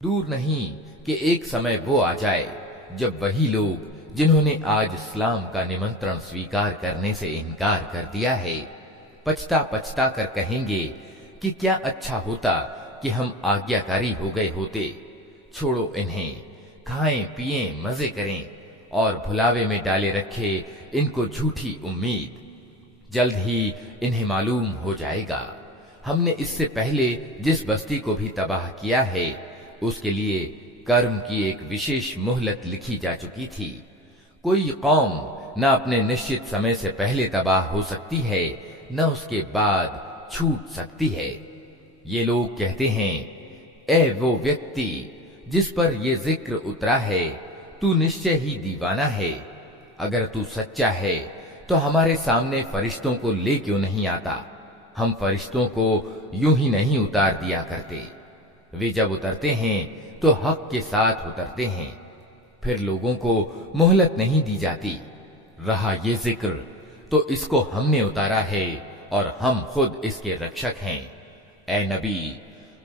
दूर नहीं कि एक समय वो आ जाए जब वही लोग जिन्होंने आज इस्लाम का निमंत्रण स्वीकार करने से इनकार कर दिया है, पछता पछता कर कहेंगे कि क्या अच्छा होता कि हम आज्ञाकारी हो गए होते। छोड़ो इन्हें, खाएं पिएं मजे करें और भुलावे में डाले रखे इनको झूठी उम्मीद। जल्द ही इन्हें मालूम हो जाएगा हमने इससे पहले जिस बस्ती को भी तबाह किया है उसके लिए कर्म की एक विशेष मोहलत लिखी जा चुकी थी। कोई कौम न अपने निश्चित समय से पहले तबाह हो सकती है न उसके बाद छूट सकती है। ये लोग कहते हैं, ए वो व्यक्ति जिस पर ये जिक्र उतरा है, तू निश्चय ही दीवाना है। अगर तू सच्चा है तो हमारे सामने फरिश्तों को ले क्यों नहीं आता? हम फरिश्तों को यूं ही नहीं उतार दिया करते। वे जब उतरते हैं तो हक के साथ उतरते हैं, फिर लोगों को मोहलत नहीं दी जाती। रहा ये जिक्र तो इसको हमने उतारा है और हम खुद इसके रक्षक हैं। ए नबी,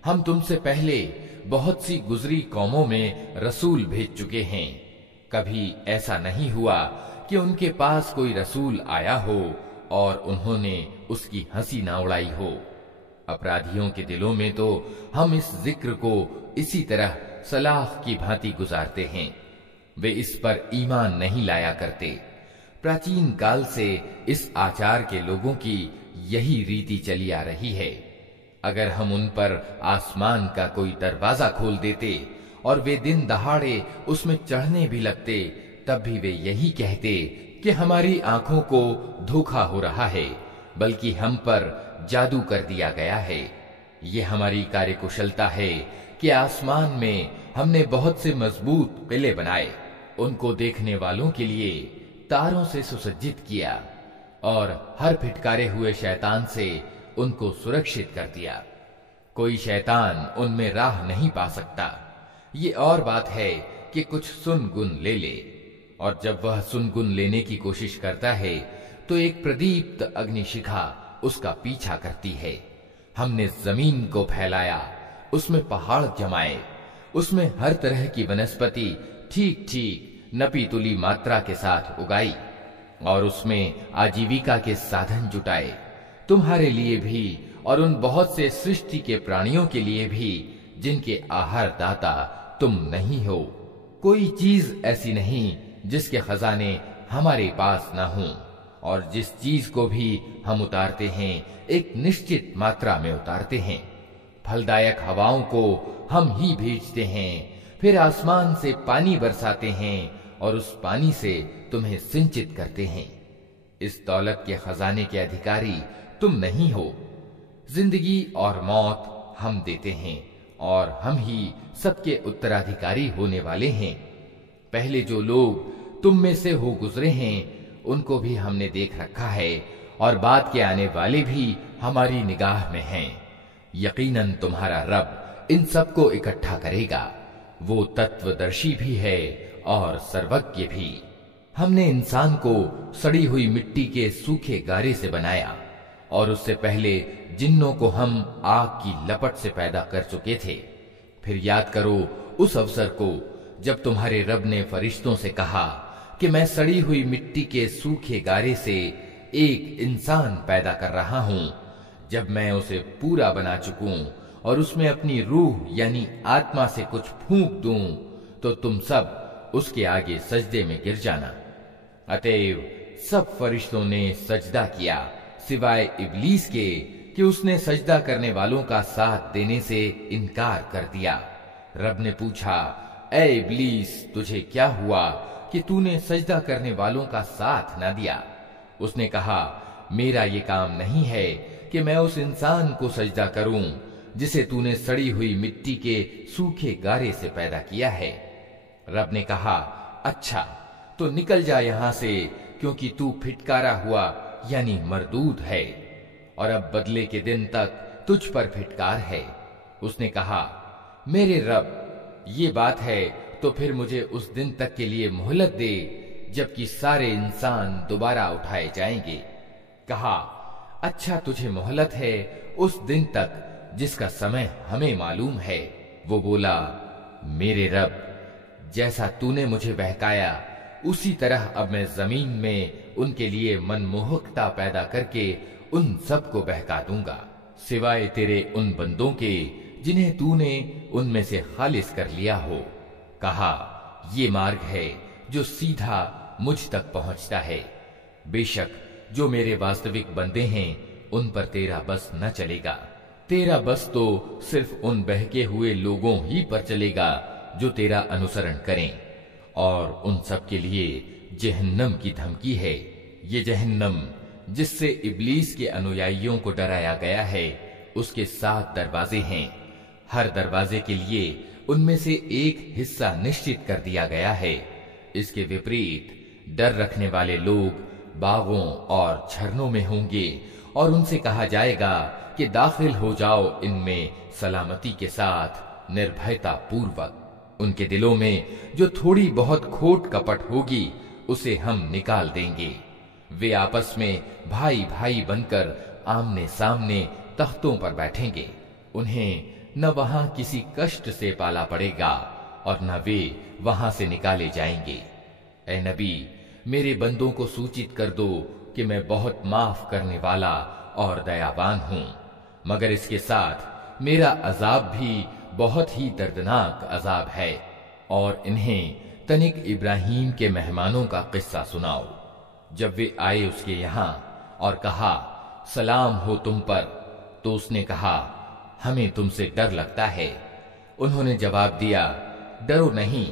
हम तुमसे पहले बहुत सी गुजरी कौमों में रसूल भेज चुके हैं। कभी ऐसा नहीं हुआ कि उनके पास कोई रसूल आया हो और उन्होंने उसकी हंसी ना उड़ाई हो। अपराधियों के दिलों में तो हम इस जिक्र को इसी तरह सलाख की भांति गुजारते हैं। वे इस पर ईमान नहीं लाया करते। प्राचीन काल से इस आचार के लोगों की यही रीति चली आ रही है। अगर हम उन पर आसमान का कोई दरवाजा खोल देते और वे दिन दहाड़े उसमें चढ़ने भी लगते, तब भी वे यही कहते कि हमारी आंखों को धोखा हो रहा है, बल्कि हम पर जादू कर दिया गया है। ये हमारी कार्यकुशलता है कि आसमान में हमने बहुत से मजबूत किले बनाए, उनको देखने वालों के लिए तारों से सुसज्जित किया और हर फिटकारे हुए शैतान से उनको सुरक्षित कर दिया। कोई शैतान उनमें राह नहीं पा सकता। ये और बात है कि कुछ सुन गुन ले ले, और जब वह सुन गुन लेने की कोशिश करता है तो एक प्रदीप्त अग्निशिखा उसका पीछा करती है। हमने जमीन को फैलाया, उसमें पहाड़ जमाए, उसमें हर तरह की वनस्पति ठीक ठीक नपी तुली मात्रा के साथ उगाई और उसमें आजीविका के साधन जुटाए, तुम्हारे लिए भी और उन बहुत से सृष्टि के प्राणियों के लिए भी जिनके आहार दाता तुम नहीं हो। कोई चीज ऐसी नहीं जिसके खजाने हमारे पास न हों, और जिस चीज को भी हम उतारते हैं एक निश्चित मात्रा में उतारते हैं। फलदायक हवाओं को हम ही भेजते हैं, फिर आसमान से पानी बरसाते हैं और उस पानी से तुम्हें सिंचित करते हैं। इस दौलत के खजाने के अधिकारी तुम नहीं हो। जिंदगी और मौत हम देते हैं और हम ही सबके उत्तराधिकारी होने वाले हैं। पहले जो लोग तुम में से हो गुजरे हैं उनको भी हमने देख रखा है और बाद के आने वाले भी हमारी निगाह में हैं। यकीनन तुम्हारा रब इन सबको इकट्ठा करेगा। वो तत्वदर्शी भी है और सर्वज्ञ भी। हमने इंसान को सड़ी हुई मिट्टी के सूखे गारे से बनाया और उससे पहले जिन्नों को हम आग की लपट से पैदा कर चुके थे। फिर याद करो उस अवसर को जब तुम्हारे रब ने फरिश्तों से कहा कि मैं सड़ी हुई मिट्टी के सूखे गारे से एक इंसान पैदा कर रहा हूं। जब मैं उसे पूरा बना चुकूं और उसमें अपनी रूह यानी आत्मा से कुछ फूंक दूं तो तुम सब उसके आगे सजदे में गिर जाना। अतएव सब फरिश्तों ने सजदा किया सिवाय इब्लीस के कि उसने सजदा करने वालों का साथ देने से इनकार कर दिया। रब ने पूछा, ए इब्लीस, तुझे क्या हुआ कि तूने सजदा करने वालों का साथ न दिया? उसने कहा, मेरा ये काम नहीं है कि मैं उस इंसान को सजदा करूं जिसे तूने सड़ी हुई मिट्टी के सूखे गारे से पैदा किया है। रब ने कहा, अच्छा तो निकल जा यहां से, क्योंकि तू फिटकारा हुआ यानी मरदूद है और अब बदले के दिन तक तुझ पर फिटकार है। उसने कहा, मेरे रब, ये बात है तो फिर मुझे उस दिन तक के लिए मोहलत दे जबकि सारे इंसान दोबारा उठाए जाएंगे। कहा, अच्छा तुझे मोहलत है उस दिन तक जिसका समय हमें मालूम है। वो बोला, मेरे रब, जैसा तूने मुझे बहकाया उसी तरह अब मैं जमीन में उनके लिए मनमोहकता पैदा करके उन सबको बहका दूंगा, सिवाय तेरे उन बंदों के जिन्हें तूने उनमें से खालिस कर लिया हो। कहा, ये मार्ग है जो सीधा मुझ तक पहुंचता है। बेशक जो मेरे वास्तविक बंदे हैं उन पर तेरा बस न चलेगा। तेरा बस तो सिर्फ उन बहके हुए लोगों ही पर चलेगा जो तेरा अनुसरण करें, और उन सब के लिए जहन्नम की धमकी है। ये जहन्नम जिससे इब्लीस के अनुयायियों को डराया गया है, उसके 7 दरवाजे हैं। हर दरवाजे के लिए उनमें से एक हिस्सा निश्चित कर दिया गया है। इसके विपरीत डर रखने वाले लोग बागों और झरनों में होंगे और उनसे कहा जाएगा कि दाखिल हो जाओ इनमें सलामती के साथ, निर्भयता पूर्वक। उनके दिलों में जो थोड़ी बहुत खोट कपट होगी उसे हम निकाल देंगे। वे आपस में भाई भाई बनकर आमने सामने तख्तों पर बैठेंगे। उन्हें न वहां किसी कष्ट से पाला पड़ेगा और न वे वहां से निकाले जाएंगे। ऐ नबी, मेरे बंदों को सूचित कर दो कि मैं बहुत माफ करने वाला और दयावान हूं, मगर इसके साथ मेरा अजाब भी बहुत ही दर्दनाक अजाब है। और इन्हें तनिक इब्राहिम के मेहमानों का किस्सा सुनाओ। जब वे आए उसके यहां और कहा, सलाम हो तुम पर, तो उसने कहा, हमें तुमसे डर लगता है। उन्होंने जवाब दिया, डरो नहीं,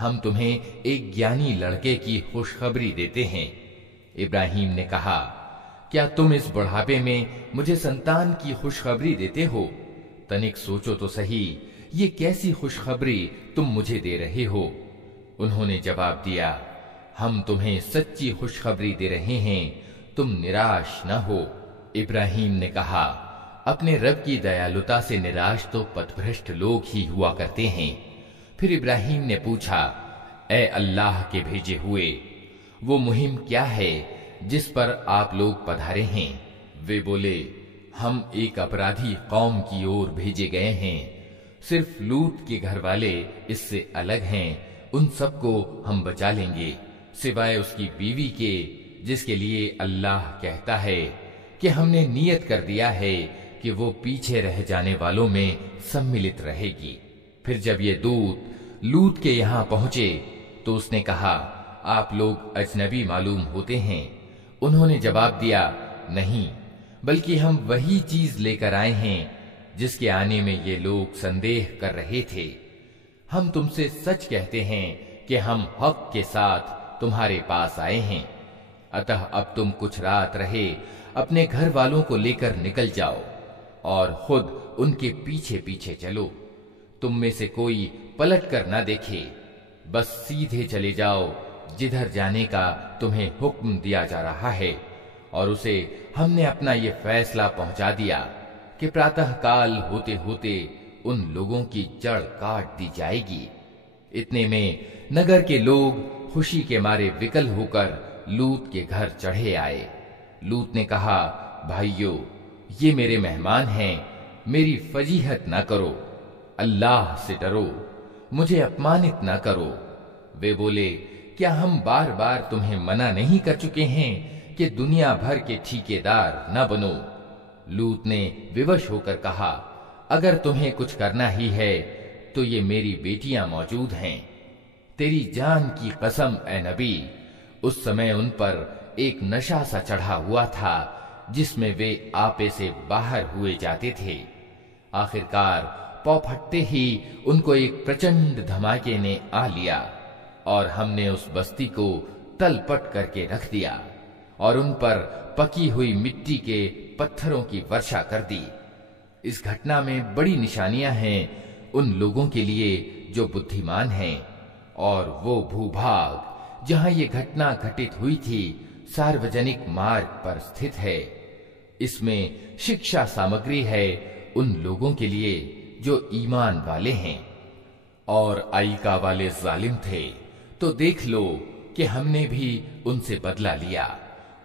हम तुम्हें एक ज्ञानी लड़के की खुशखबरी देते हैं। इब्राहिम ने कहा, क्या तुम इस बुढ़ापे में मुझे संतान की खुशखबरी देते हो? तनिक सोचो तो सही, ये कैसी खुशखबरी तुम मुझे दे रहे हो? उन्होंने जवाब दिया, हम तुम्हें सच्ची खुशखबरी दे रहे हैं, तुम निराश न हो। इब्राहिम ने कहा, अपने रब की दयालुता से निराश तो पथभ्रष्ट लोग ही हुआ करते हैं। फिर इब्राहिम ने पूछा, ए अल्लाह के भेजे हुए, वो मुहिम क्या है जिस पर आप लोग पधारे हैं? वे बोले, हम एक अपराधी कौम की ओर भेजे गए हैं। सिर्फ लूत के घर वाले इससे अलग हैं, उन सबको हम बचा लेंगे सिवाय उसकी बीवी के, जिसके लिए अल्लाह कहता है कि हमने नियत कर दिया है कि वो पीछे रह जाने वालों में सम्मिलित रहेगी। फिर जब ये दूत लूत के यहाँ पहुंचे तो उसने कहा, आप लोग अजनबी मालूम होते हैं। उन्होंने जवाब दिया, नहीं, बल्कि हम वही चीज लेकर आए हैं जिसके आने में ये लोग संदेह कर रहे थे। हम तुमसे सच कहते हैं कि हम हक के साथ तुम्हारे पास आए हैं। अतः अब तुम कुछ रात रहे अपने घर वालों को लेकर निकल जाओ और खुद उनके पीछे पीछे चलो। तुम में से कोई पलट कर न देखे, बस सीधे चले जाओ जिधर जाने का तुम्हें हुक्म दिया जा रहा है। और उसे हमने अपना ये फैसला पहुंचा दिया कि प्रातः काल होते होते उन लोगों की जड़ काट दी जाएगी। इतने में नगर के लोग खुशी के मारे विकल होकर लूत के घर चढ़े आए। लूत ने कहा, भाइयों, ये मेरे मेहमान हैं, मेरी फजीहत न करो, अल्लाह से डरो, मुझे अपमानित न करो। वे बोले, क्या हम बार बार तुम्हें मना नहीं कर चुके हैं कि दुनिया भर के ठेकेदार न बनो? लूत ने विवश होकर कहा, अगर तुम्हें कुछ करना ही है तो ये मेरी बेटियां मौजूद हैं। तेरी जान की कसम ए नबी, उस समय उन पर एक नशा सा चढ़ा हुआ था जिसमें वे आपे से बाहर हुए जाते थे। आखिरकार पौ फटते ही उनको एक प्रचंड धमाके ने आ लिया और हमने उस बस्ती को तलपट करके रख दिया और उन पर पकी हुई मिट्टी के पत्थरों की वर्षा कर दी। इस घटना में बड़ी निशानियां हैं उन लोगों के लिए जो बुद्धिमान हैं, और वो भूभाग जहां ये घटना घटित हुई थी सार्वजनिक मार्ग पर स्थित है। इसमें शिक्षा सामग्री है उन लोगों के लिए जो ईमान वाले हैं। और आईका वाले जालिम थे तो देख लो कि हमने भी उनसे बदला लिया,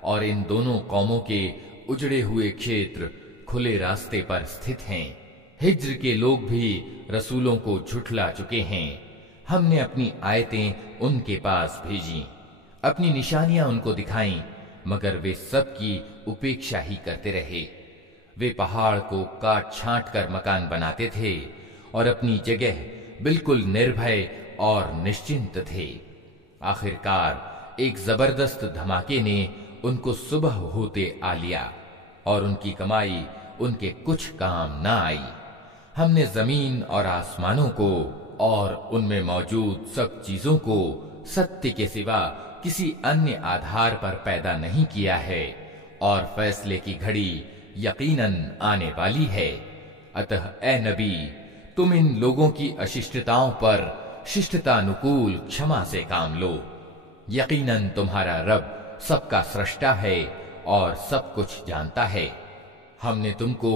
और इन दोनों कौमों के उजड़े हुए क्षेत्र खुले रास्ते पर स्थित हैं। हिज्र के लोग भी रसूलों को झुठला चुके हैं। हमने अपनी आयतें उनके पास भेजी, अपनी निशानियां उनको दिखाईं, मगर वे सबकी उपेक्षा ही करते रहे। वे पहाड़ को काट छांट कर मकान बनाते थे और अपनी जगह बिल्कुल निर्भय और निश्चिंत थे। आखिरकार एक जबरदस्त धमाके ने उनको सुबह होते आ लिया और उनकी कमाई उनके कुछ काम न आई। हमने जमीन और आसमानों को और उनमें मौजूद सब चीजों को सत्य के सिवा किसी अन्य आधार पर पैदा नहीं किया है और फैसले की घड़ी यकीनन आने वाली है। अतः ए नबी, तुम इन लोगों की अशिष्टताओं पर शिष्टतानुकूल क्षमा से काम लो। यकीनन तुम्हारा रब सबका स्रष्टा है और सब कुछ जानता है। हमने तुमको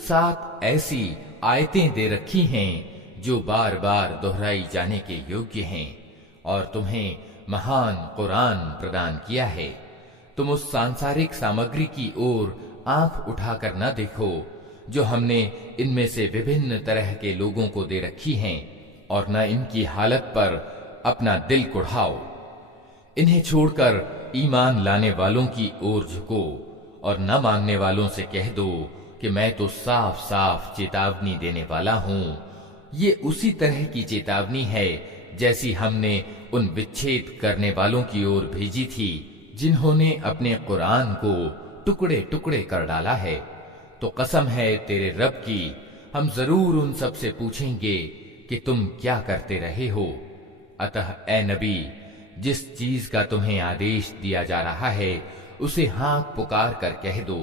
7 ऐसी आयतें दे रखी हैं जो बार बार दोहराई जाने के योग्य हैं और तुम्हें महान कुरान प्रदान किया है। तुम उस सांसारिक सामग्री की ओर आंख उठाकर न देखो जो हमने इनमें से विभिन्न तरह के लोगों को दे रखी हैं, और न इनकी हालत पर अपना दिल कुढ़ाओ। इन्हें छोड़कर ईमान लाने वालों की ओर झुको और न मानने वालों से कह दो कि मैं तो साफ साफ चेतावनी देने वाला हूं। ये उसी तरह की चेतावनी है जैसी हमने उन विच्छेद करने वालों की ओर भेजी थी जिन्होंने अपने कुरान को टुकड़े टुकड़े कर डाला है। तो कसम है तेरे रब की, हम जरूर उन सब से पूछेंगे कि तुम क्या करते रहे हो। अतः ए नबी, जिस चीज का तुम्हें आदेश दिया जा रहा है उसे हाथ पुकार कर कह दो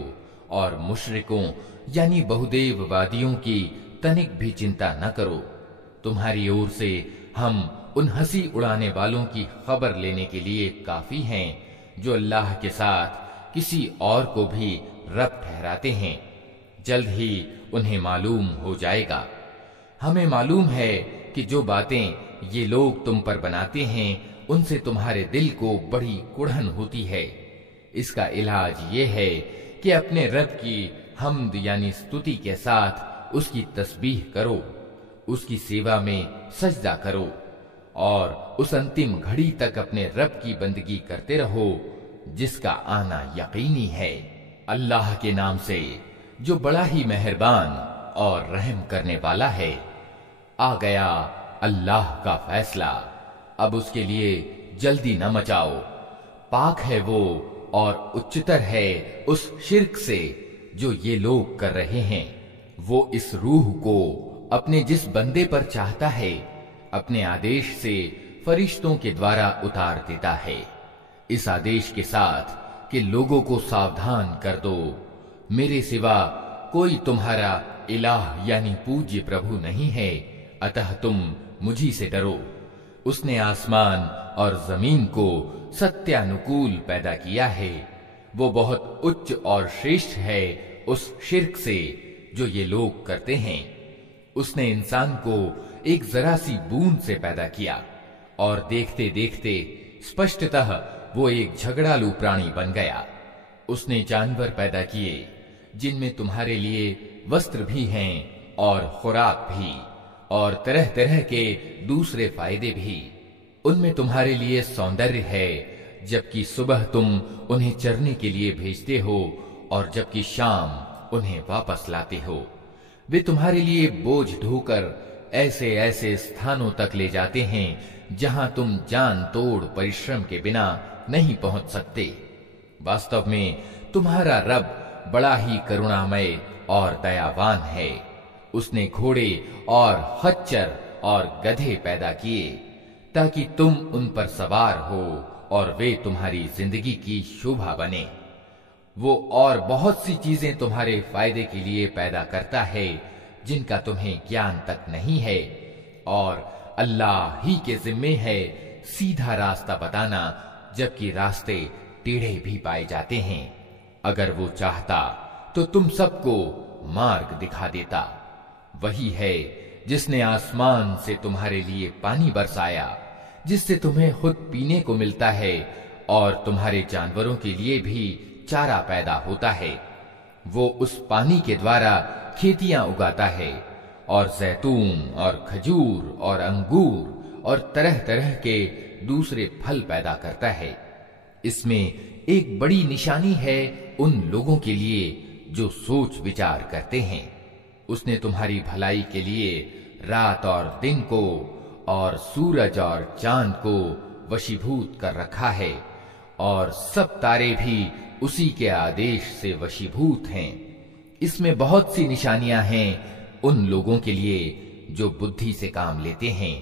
और मुशरिकों यानी बहुदेववादियों की तनिक भी चिंता न करो। तुम्हारी ओर से हम उन हंसी उड़ाने वालों की खबर लेने के लिए काफी हैं जो अल्लाह के साथ किसी और को भी रब ठहराते हैं। जल्द ही उन्हें मालूम हो जाएगा। हमें मालूम है कि जो बातें ये लोग तुम पर बनाते हैं उनसे तुम्हारे दिल को बड़ी कुढ़न होती है। इसका इलाज ये है कि अपने रब की हम्द यानी स्तुति के साथ उसकी तस्बीह करो, उसकी सेवा में सजदा करो और उस अंतिम घड़ी तक अपने रब की बंदगी करते रहो जिसका आना यकीनी है। अल्लाह के नाम से जो बड़ा ही मेहरबान और रहम करने वाला है। आ गया अल्लाह का फैसला, अब उसके लिए जल्दी न मचाओ। पाक है वो और उच्चतर है उस शिर्क से जो ये लोग कर रहे हैं। वो इस रूह को अपने जिस बंदे पर चाहता है अपने आदेश से फरिश्तों के द्वारा उतार देता है, इस आदेश के साथ कि लोगों को सावधान कर दो, मेरे सिवा कोई तुम्हारा इलाह यानी पूज्य प्रभु नहीं है, अतः तुम मुझी से डरो। उसने आसमान और जमीन को सत्यानुकूल पैदा किया है। वो बहुत उच्च और श्रेष्ठ है उस शिर्क से जो ये लोग करते हैं। उसने इंसान को एक जरा सी बूंद से पैदा किया और देखते देखते स्पष्टतः वो एक झगड़ालू प्राणी बन गया। उसने जानवर पैदा किए जिनमें तुम्हारे लिए वस्त्र भी हैं और खुराक भी और तरह तरह के दूसरे फायदे भी। उनमें तुम्हारे लिए सौंदर्य है, जबकि सुबह तुम उन्हें चरने के लिए भेजते हो और जबकि शाम उन्हें वापस लाते हो। वे तुम्हारे लिए बोझ ढोकर ऐसे ऐसे स्थानों तक ले जाते हैं जहां तुम जान तोड़ परिश्रम के बिना नहीं पहुंच सकते। वास्तव में तुम्हारा रब बड़ा ही करुणामय और दयावान है। उसने घोड़े और खच्चर और गधे पैदा किए ताकि तुम उन पर सवार हो और वे तुम्हारी जिंदगी की शोभा बने। वो और बहुत सी चीजें तुम्हारे फायदे के लिए पैदा करता है जिनका तुम्हें ज्ञान तक नहीं है, और अल्लाह ही के जिम्मे है सीधा रास्ता बताना, जबकि रास्ते टेढ़े भी पाए जाते हैं। अगर वो चाहता तो तुम सबको मार्ग दिखा देता। वही है जिसने आसमान से तुम्हारे लिए पानी बरसाया जिससे तुम्हें खुद पीने को मिलता है और तुम्हारे जानवरों के लिए भी चारा पैदा होता है। वो उस पानी के द्वारा खेतियां उगाता है और जैतून और खजूर और अंगूर और तरह तरह के दूसरे फल पैदा करता है। इसमें एक बड़ी निशानी है उन लोगों के लिए जो सोच विचार करते हैं। उसने तुम्हारी भलाई के लिए रात और दिन को और सूरज और चांद को वशीभूत कर रखा है, और सब तारे भी उसी के आदेश से वशीभूत हैं। इसमें बहुत सी निशानियां हैं उन लोगों के लिए जो बुद्धि से काम लेते हैं।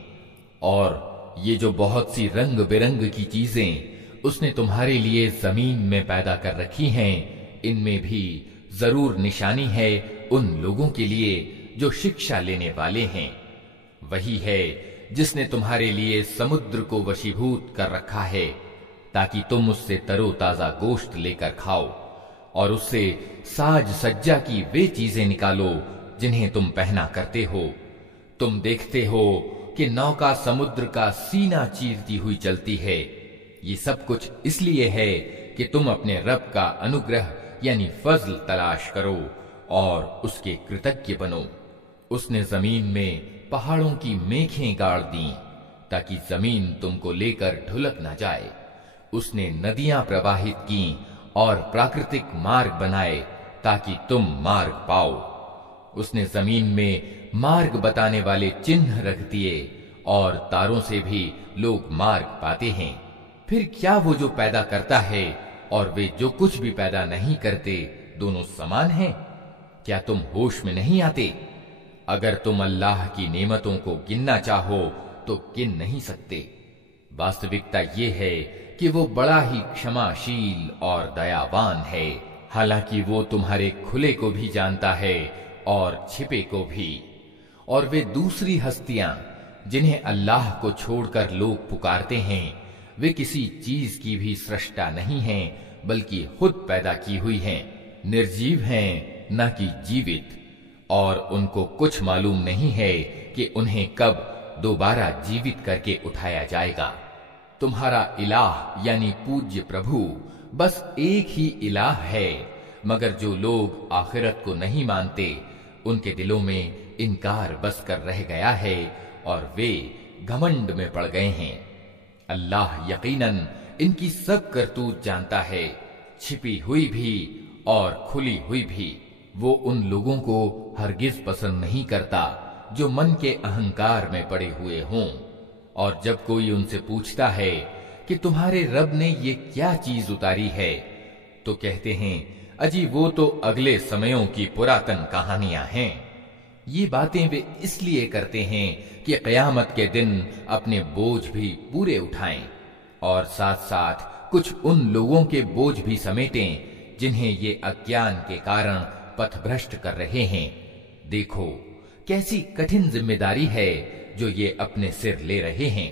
और ये जो बहुत सी रंग बिरंग की चीजें उसने तुम्हारे लिए जमीन में पैदा कर रखी हैं, इनमें भी जरूर निशानी है उन लोगों के लिए जो शिक्षा लेने वाले हैं। वही है जिसने तुम्हारे लिए समुद्र को वशीभूत कर रखा है ताकि तुम उससे तरोताजा गोश्त लेकर खाओ, और उससे साज सज्जा की वे चीजें निकालो जिन्हें तुम पहना करते हो। तुम देखते हो कि नौका समुद्र का सीना चीरती हुई चलती है। ये सब कुछ इसलिए है कि तुम अपने रब का अनुग्रह यानी फजल तलाश करो और उसके कृतज्ञ बनो। उसने जमीन में पहाड़ों की मेखें गाड़ दी ताकि जमीन तुमको लेकर ढुलक न जाए। उसने नदियां प्रवाहित की और प्राकृतिक मार्ग बनाए ताकि तुम मार्ग पाओ। उसने जमीन में मार्ग बताने वाले चिन्ह रख दिए और तारों से भी लोग मार्ग पाते हैं। फिर क्या वो जो पैदा करता है और वे जो कुछ भी पैदा नहीं करते दोनों समान हैं? क्या तुम होश में नहीं आते? अगर तुम अल्लाह की नेमतों को गिनना चाहो तो गिन नहीं सकते। वास्तविकता ये है कि वो बड़ा ही क्षमाशील और दयावान है। हालांकि वो तुम्हारे खुले को भी जानता है और छिपे को भी। और वे दूसरी हस्तियां जिन्हें अल्लाह को छोड़कर लोग पुकारते हैं, वे किसी चीज की भी सृष्टा नहीं हैं, बल्कि खुद पैदा की हुई हैं। निर्जीव हैं न कि जीवित, और उनको कुछ मालूम नहीं है कि उन्हें कब दोबारा जीवित करके उठाया जाएगा। तुम्हारा इलाह यानी पूज्य प्रभु बस एक ही इलाह है, मगर जो लोग आखिरत को नहीं मानते उनके दिलों में इनकार बस कर रह गया है और वे घमंड में पड़ गए हैं। अल्लाह यकीनन इनकी सब करतूत जानता है, छिपी हुई भी और खुली हुई भी। वो उन लोगों को हरगिज पसंद नहीं करता जो मन के अहंकार में पड़े हुए हों। और जब कोई उनसे पूछता है कि तुम्हारे रब ने ये क्या चीज उतारी है, तो कहते हैं अजी वो तो अगले समयों की पुरातन कहानियां हैं। ये बातें वे इसलिए करते हैं कि कयामत के दिन अपने बोझ भी पूरे उठाएं और साथ साथ कुछ उन लोगों के बोझ भी समेटें जिन्हें ये अज्ञान के कारण पथभ्रष्ट कर रहे हैं। देखो कैसी कठिन जिम्मेदारी है जो ये अपने सिर ले रहे हैं।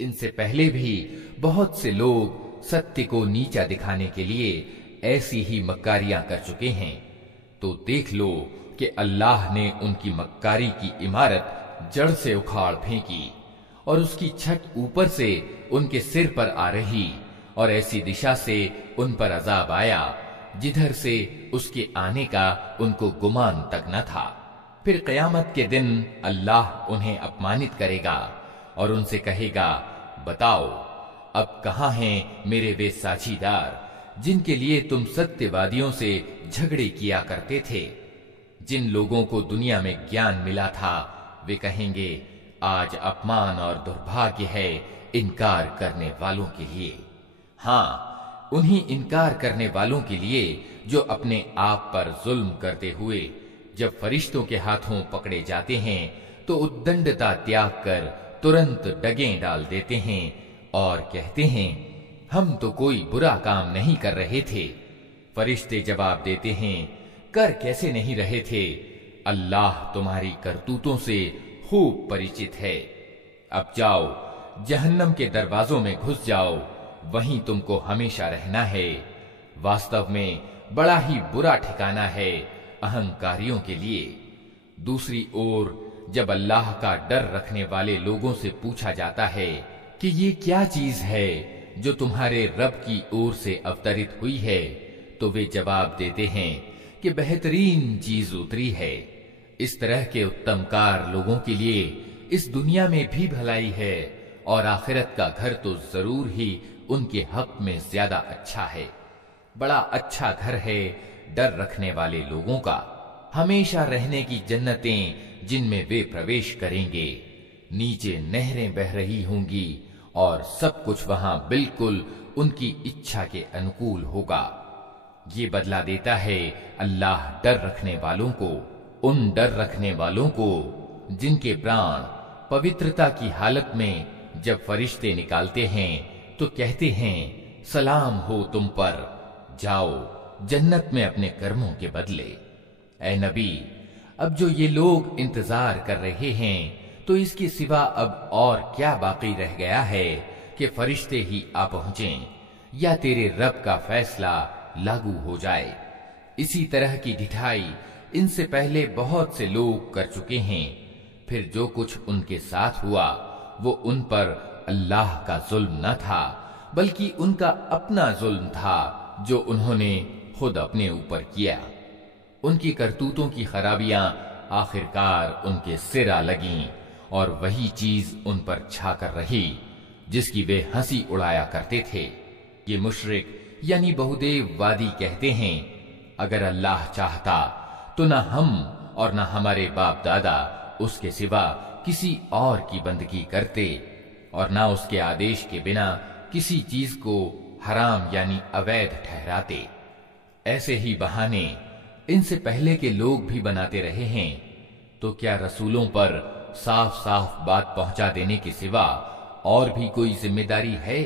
इनसे पहले भी बहुत से लोग सत्य को नीचा दिखाने के लिए ऐसी ही मक्कारियां कर चुके हैं। तो देख लो कि अल्लाह ने उनकी मक्कारी की इमारत जड़ से उखाड़ फेंकी और उसकी छत ऊपर से उनके सिर पर आ रही, और ऐसी दिशा से उन पर अजाब आया जिधर से उसके आने का उनको गुमान तक न था। फिर कयामत के दिन अल्लाह उन्हें अपमानित करेगा और उनसे कहेगा, बताओ अब कहां हैं मेरे वे साझीदार जिनके लिए तुम सत्यवादियों से झगड़े किया करते थे। जिन लोगों को दुनिया में ज्ञान मिला था वे कहेंगे आज अपमान और दुर्भाग्य है इनकार करने वालों के लिए। हाँ, उन्हीं इनकार करने वालों के लिए जो अपने आप पर जुल्म करते हुए जब फरिश्तों के हाथों पकड़े जाते हैं तो उद्दंडता त्याग कर तुरंत डगें डाल देते हैं और कहते हैं हम तो कोई बुरा काम नहीं कर रहे थे। फरिश्ते जवाब देते हैं कर कैसे नहीं रहे थे, अल्लाह तुम्हारी करतूतों से खूब परिचित है। अब जाओ जहन्नम के दरवाजों में घुस जाओ, वहीं तुमको हमेशा रहना है। वास्तव में बड़ा ही बुरा ठिकाना है अहंकारियों के लिए। दूसरी ओर जब अल्लाह का डर रखने वाले लोगों से पूछा जाता है कि ये क्या चीज है जो तुम्हारे रब की ओर से अवतरित हुई है, तो वे जवाब देते हैं कि बेहतरीन चीज उतरी है। इस तरह के उत्तमकार लोगों के लिए इस दुनिया में भी भलाई है और आखिरत का घर तो जरूर ही उनके हक में ज्यादा अच्छा है। बड़ा अच्छा घर है डर रखने वाले लोगों का, हमेशा रहने की जन्नतें जिनमें वे प्रवेश करेंगे, नीचे नहरें बह रही होंगी और सब कुछ वहां बिल्कुल उनकी इच्छा के अनुकूल होगा। ये बदला देता है अल्लाह डर रखने वालों को, उन डर रखने वालों को जिनके प्राण पवित्रता की हालत में जब फरिश्ते निकालते हैं तो कहते हैं सलाम हो तुम पर, जाओ जन्नत में अपने कर्मों के बदले। ऐ नबी, अब जो ये लोग इंतजार कर रहे हैं तो इसके सिवा अब और क्या बाकी रह गया है कि फरिश्ते ही आ पहुंचें या तेरे रब का फैसला लागू हो जाए। इसी तरह की ढिठाई इनसे पहले बहुत से लोग कर चुके हैं, फिर जो कुछ उनके साथ हुआ वो उन पर अल्लाह का जुल्म न था बल्कि उनका अपना जुल्म था जो उन्होंने खुद अपने ऊपर किया। उनकी करतूतों की खराबियां आखिरकार उनके सिर आ लगीं और वही चीज उन पर छाकर रही जिसकी वे हंसी उड़ाया करते थे। ये मुशरिक यानी बहुदेववादी कहते हैं अगर अल्लाह चाहता तो न हम और न हमारे बाप दादा उसके सिवा किसी और की बंदगी करते और न उसके आदेश के बिना किसी चीज को हराम यानी अवैध ठहराते। ऐसे ही बहाने इनसे पहले के लोग भी बनाते रहे हैं, तो क्या रसूलों पर साफ साफ बात पहुंचा देने के सिवा और भी कोई जिम्मेदारी है?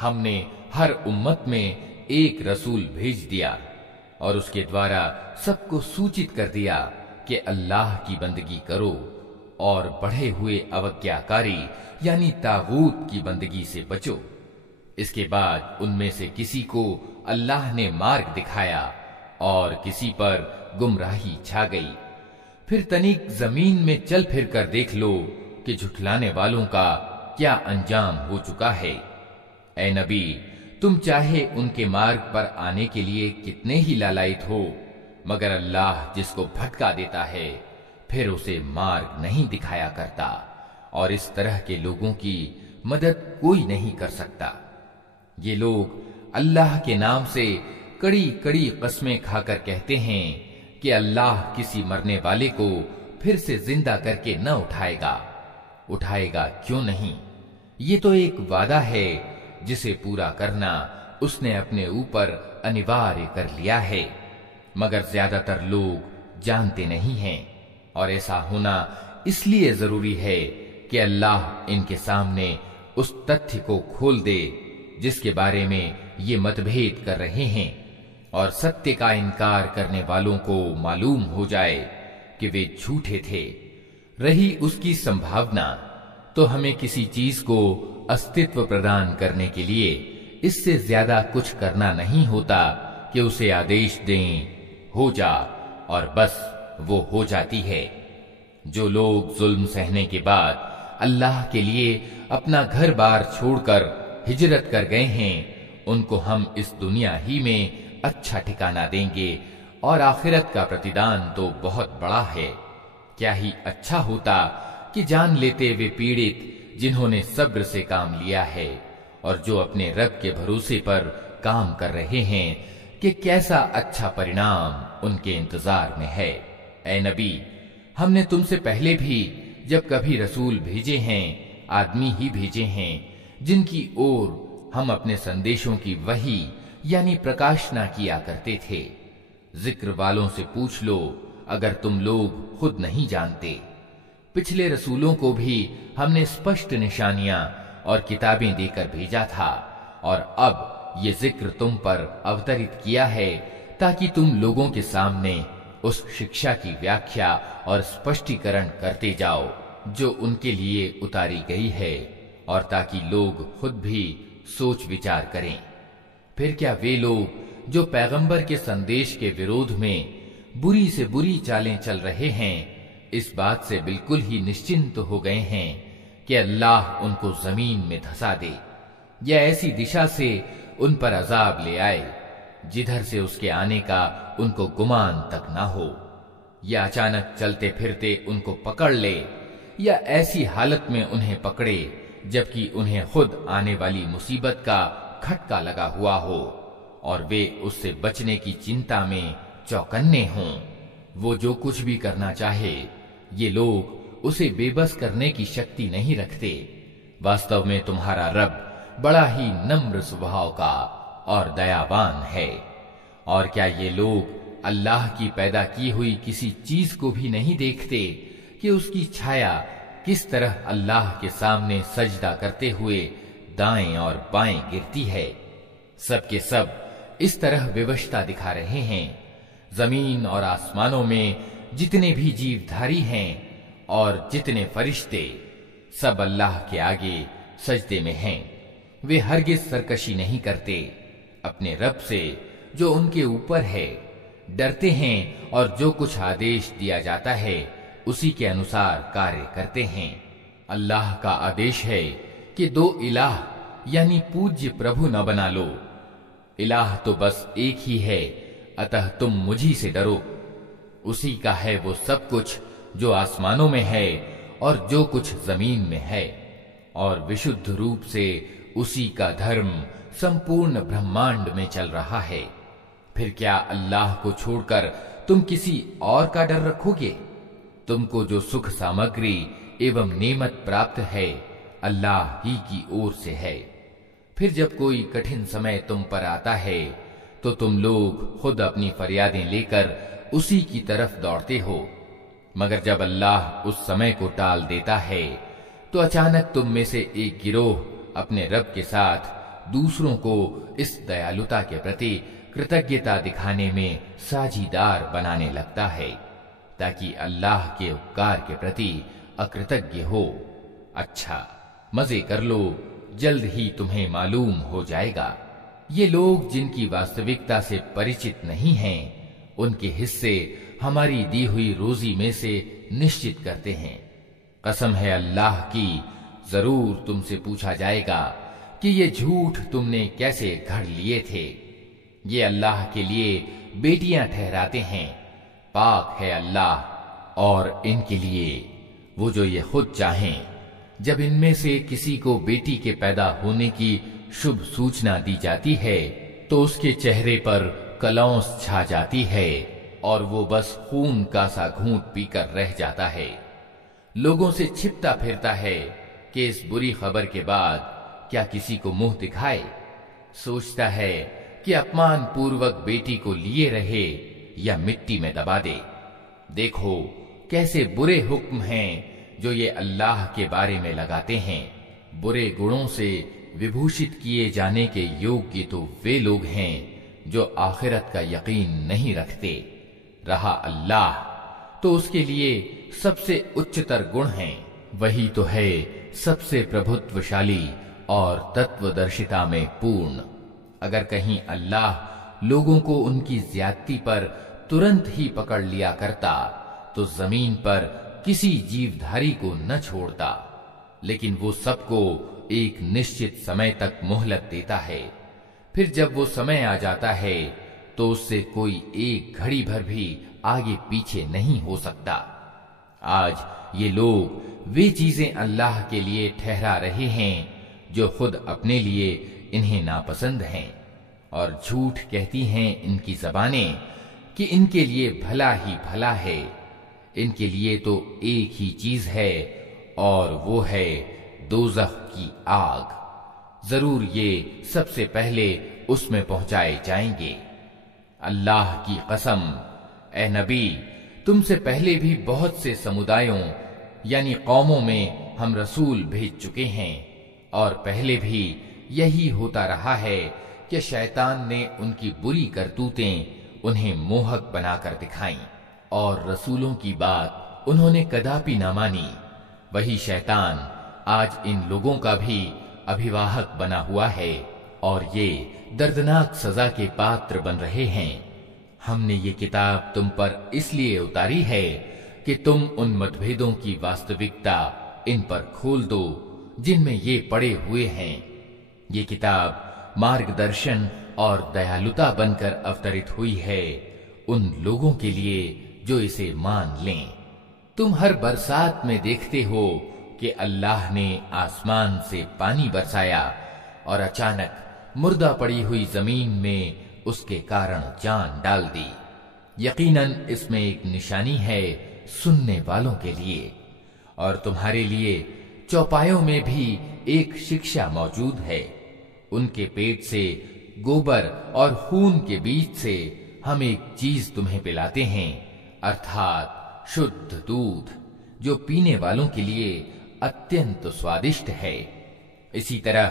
हमने हर उम्मत में एक रसूल भेज दिया और उसके द्वारा सबको सूचित कर दिया कि अल्लाह की बंदगी करो और बढ़े हुए अवज्ञाकारी यानी तागूत की बंदगी से बचो। इसके बाद उनमें से किसी को अल्लाह ने मार्ग दिखाया और किसी पर गुमराही छा गई। फिर तनिक जमीन में चल फिर कर देख लो कि झुठलाने वालों का क्या अंजाम हो चुका है। ऐ नबी, तुम चाहे उनके मार्ग पर आने के लिए कितने ही लालायित हो, मगर अल्लाह जिसको भटका देता है फिर उसे मार्ग नहीं दिखाया करता और इस तरह के लोगों की मदद कोई नहीं कर सकता। ये लोग अल्लाह के नाम से कड़ी कड़ी कस्में खाकर कहते हैं कि अल्लाह किसी मरने वाले को फिर से जिंदा करके न उठाएगा क्यों नहीं। ये तो एक वादा है जिसे पूरा करना उसने अपने ऊपर अनिवार्य कर लिया है, मगर ज्यादातर लोग जानते नहीं हैं और ऐसा होना इसलिए जरूरी है कि अल्लाह इनके सामने उस तथ्य को खोल दे जिसके बारे में ये मतभेद कर रहे हैं और सत्य का इनकार करने वालों को मालूम हो जाए कि वे झूठे थे। रही उसकी संभावना तो हमें किसी चीज को अस्तित्व प्रदान करने के लिए इससे ज्यादा कुछ करना नहीं होता कि उसे आदेश दें हो जा और बस वो हो जाती है। जो लोग जुल्म सहने के बाद अल्लाह के लिए अपना घर बार छोड़कर हिजरत कर गए हैं उनको हम इस दुनिया ही में अच्छा ठिकाना देंगे और आखिरत का प्रतिदान तो बहुत बड़ा है। क्या ही अच्छा होता कि जान लेते वे पीड़ित जिन्होंने सब्र से काम लिया है और जो अपने रब के भरोसे पर काम कर रहे हैं कि कैसा अच्छा परिणाम उनके इंतजार में है। ऐ नबी, हमने तुमसे पहले भी जब कभी रसूल भेजे हैं आदमी ही भेजे हैं जिनकी ओर हम अपने संदेशों की वही यानी प्रकाशना किया करते थे। जिक्र वालों से पूछ लो अगर तुम लोग खुद नहीं जानते। पिछले रसूलों को भी हमने स्पष्ट निशानियां और किताबें देकर भेजा था और अब ये जिक्र तुम पर अवतरित किया है ताकि तुम लोगों के सामने उस शिक्षा की व्याख्या और स्पष्टीकरण करते जाओ जो उनके लिए उतारी गई है और ताकि लोग खुद भी सोच विचार करें। फिर क्या वे लोग जो पैगंबर के संदेश के विरोध में बुरी से बुरी चालें चल रहे हैं इस बात से बिल्कुल ही निश्चिंत हो गए हैं कि अल्लाह उनको जमीन में धंसा दे या ऐसी दिशा से उन पर अजाब ले आए जिधर से उसके आने का उनको गुमान तक ना हो। या अचानक चलते फिरते उनको पकड़ ले, या ऐसी हालत में उन्हें पकड़े जबकि उन्हें खुद आने वाली मुसीबत का खटका लगा हुआ हो और वे उससे बचने की चिंता में चौकन्ने हों। वो जो कुछ भी करना चाहे, ये लोग उसे बेबस करने की शक्ति नहीं रखते। वास्तव में तुम्हारा रब बड़ा ही नम्र स्वभाव का और दयावान है। और क्या ये लोग अल्लाह की पैदा की हुई किसी चीज को भी नहीं देखते कि उसकी छाया किस तरह अल्लाह के सामने सजदा करते हुए दाएं और बाएं गिरती है। सबके सब इस तरह विवशता दिखा रहे हैं। जमीन और आसमानों में जितने भी जीवधारी हैं और जितने फरिश्ते, सब अल्लाह के आगे सजदे में हैं। वे हरगिज सरकशी नहीं करते, अपने रब से जो उनके ऊपर है डरते हैं और जो कुछ आदेश दिया जाता है उसी के अनुसार कार्य करते हैं। अल्लाह का आदेश है कि दो इलाह यानी पूज्य प्रभु न बना लो। इलाह तो बस एक ही है, अतः तुम मुझी से डरो। उसी का है वो सब कुछ जो आसमानों में है और जो कुछ जमीन में है, और विशुद्ध रूप से उसी का धर्म संपूर्ण ब्रह्मांड में चल रहा है। फिर क्या अल्लाह को छोड़कर तुम किसी और का डर रखोगे? तुमको जो सुख सामग्री एवं नेमत प्राप्त है, अल्लाह ही की ओर से है। फिर जब कोई कठिन समय तुम पर आता है तो तुम लोग खुद अपनी फरियादें लेकर उसी की तरफ दौड़ते हो, मगर जब अल्लाह उस समय को टाल देता है तो अचानक तुम में से एक गिरोह अपने रब के साथ दूसरों को इस दयालुता के प्रति कृतज्ञता दिखाने में साझीदार बनाने लगता है, ताकि अल्लाह के उपकार के प्रति अकृतज्ञ हो। अच्छा, मजे कर लो, जल्द ही तुम्हें मालूम हो जाएगा। ये लोग जिनकी वास्तविकता से परिचित नहीं हैं, उनके हिस्से हमारी दी हुई रोजी में से निश्चित करते हैं। कसम है अल्लाह की, जरूर तुमसे पूछा जाएगा कि ये झूठ तुमने कैसे घड़ लिए थे। ये अल्लाह के लिए बेटियां ठहराते हैं। पाक है अल्लाह और इनके लिए वो जो ये खुद चाहें। जब इनमें से किसी को बेटी के पैदा होने की शुभ सूचना दी जाती है तो उसके चेहरे पर कलौंस छा जाती है और वो बस खून का सा घूंट पीकर रह जाता है। लोगों से छिपता फिरता है कि इस बुरी खबर के बाद क्या किसी को मुंह दिखाए। सोचता है कि अपमान पूर्वक बेटी को लिए रहे या मिट्टी में दबा दे। देखो कैसे बुरे हुक्म हैं जो ये अल्लाह के बारे में लगाते हैं। बुरे गुणों से विभूषित किए जाने के योग्य तो वे लोग हैं जो आखिरत का यकीन नहीं रखते। रहा अल्लाह तो उसके लिए सबसे उच्चतर गुण हैं। वही तो है सबसे प्रभुत्वशाली और तत्वदर्शिता में पूर्ण। अगर कहीं अल्लाह लोगों को उनकी ज्यादती पर तुरंत ही पकड़ लिया करता तो जमीन पर किसी जीवधारी को न छोड़ता, लेकिन वो सबको एक निश्चित समय तक मोहलत देता है। फिर जब वो समय आ जाता है तो उससे कोई एक घड़ी भर भी आगे पीछे नहीं हो सकता। आज ये लोग वे चीजें अल्लाह के लिए ठहरा रहे हैं जो खुद अपने लिए इन्हें नापसंद हैं, और झूठ कहती हैं इनकी जबानें कि इनके लिए भला ही भला है। इनके लिए तो एक ही चीज है और वो है दोज़ख की आग। जरूर ये सबसे पहले उसमें पहुंचाए जाएंगे। अल्लाह की कसम, ए नबी, तुमसे पहले भी बहुत से समुदायों यानी कौमों में हम रसूल भेज चुके हैं, और पहले भी यही होता रहा है कि शैतान ने उनकी बुरी करतूतें उन्हें मोहक बनाकर दिखाई और रसूलों की बात उन्होंने कदापि न मानी। वही शैतान आज इन लोगों का भी अभिवाहक बना हुआ है और ये दर्दनाक सजा के पात्र बन रहे हैं। हमने ये किताब तुम पर इसलिए उतारी है कि तुम उन मतभेदों की वास्तविकता इन पर खोल दो जिनमें ये पड़े हुए हैं। ये किताब मार्गदर्शन और दयालुता बनकर अवतरित हुई है उन लोगों के लिए जो इसे मान लें। तुम हर बरसात में देखते हो कि अल्लाह ने आसमान से पानी बरसाया और अचानक मुर्दा पड़ी हुई जमीन में उसके कारण जान डाल दी। यकीनन इसमें एक निशानी है सुनने वालों के लिए, और तुम्हारे लिए चौपायों में भी एक शिक्षा मौजूद है। उनके पेट से गोबर और खून के बीच से हम एक चीज तुम्हें पिलाते हैं, अर्थात शुद्ध दूध, जो पीने वालों के लिए अत्यंत स्वादिष्ट है। इसी तरह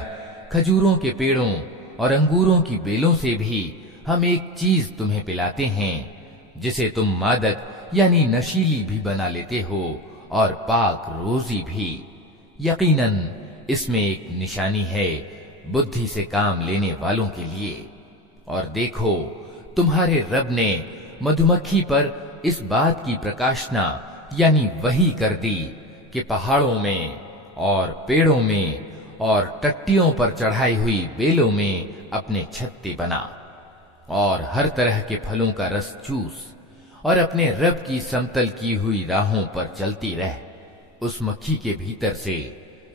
खजूरों के पेड़ों और अंगूरों की बेलों से भी हम एक चीज तुम्हें पिलाते हैं, जिसे तुम मादक यानी नशीली भी बना लेते हो और पाक रोजी भी। यकीनन इसमें एक निशानी है बुद्धि से काम लेने वालों के लिए। और देखो, तुम्हारे रब ने मधुमक्खी पर इस बात की प्रकाशना यानी वही कर दी कि पहाड़ों में और पेड़ों में और टट्टियों पर चढ़ाई हुई बेलों में अपने छत्ते बना और हर तरह के फलों का रस चूस और अपने रब की समतल की हुई राहों पर चलती रह। उस मक्खी के भीतर से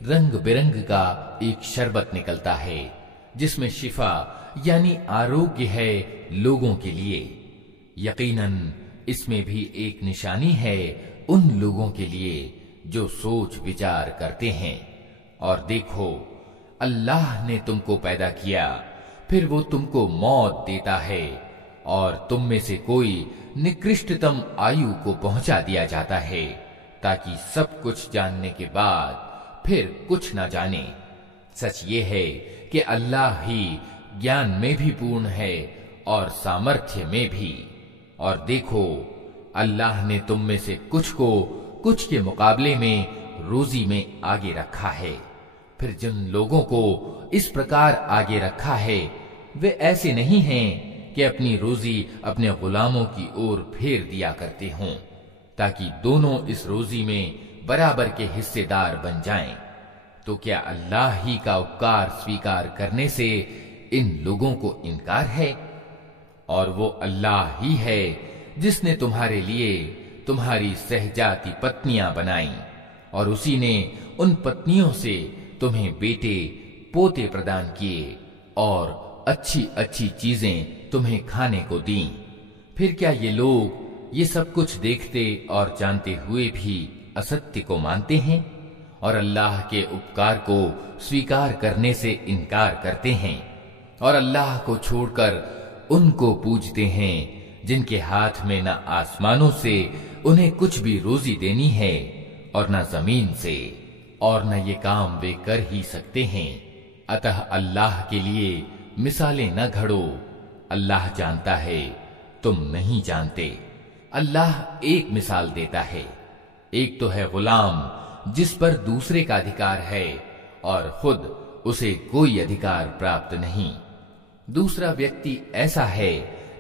रंग बिरंग का एक शरबत निकलता है जिसमें शिफा यानी आरोग्य है लोगों के लिए। यकीनन इसमें भी एक निशानी है उन लोगों के लिए जो सोच विचार करते हैं। और देखो, अल्लाह ने तुमको पैदा किया, फिर वो तुमको मौत देता है और तुम में से कोई निकृष्टतम आयु को पहुंचा दिया जाता है, ताकि सब कुछ जानने के बाद फिर कुछ ना जाने। सच ये है कि अल्लाह ही ज्ञान में भी पूर्ण है और सामर्थ्य में भी। और देखो, अल्लाह ने तुम में से कुछ को कुछ के मुकाबले में रोजी में आगे रखा है। फिर जिन लोगों को इस प्रकार आगे रखा है, वे ऐसे नहीं हैं कि अपनी रोजी अपने गुलामों की ओर फेर दिया करते हों, ताकि दोनों इस रोजी में बराबर के हिस्सेदार बन जाएं। तो क्या अल्लाह ही का उपकार स्वीकार करने से इन लोगों को इनकार है? और वो अल्लाह ही है जिसने तुम्हारे लिए तुम्हारी सहजाती पत्नियां बनाई और उसी ने उन पत्नियों से तुम्हें बेटे पोते प्रदान किए और अच्छी अच्छी चीजें तुम्हें खाने को दी। फिर क्या ये लोग ये सब कुछ देखते और जानते हुए भी असत्य को मानते हैं और अल्लाह के उपकार को स्वीकार करने से इनकार करते हैं और अल्लाह को छोड़कर उनको पूजते हैं जिनके हाथ में न आसमानों से उन्हें कुछ भी रोजी देनी है और न जमीन से, और न ये काम वे कर ही सकते हैं। अतः अल्लाह के लिए मिसालें न घड़ो, अल्लाह जानता है तुम नहीं जानते। अल्लाह एक मिसाल देता है, एक तो है गुलाम जिस पर दूसरे का अधिकार है और खुद उसे कोई अधिकार प्राप्त नहीं। दूसरा व्यक्ति ऐसा है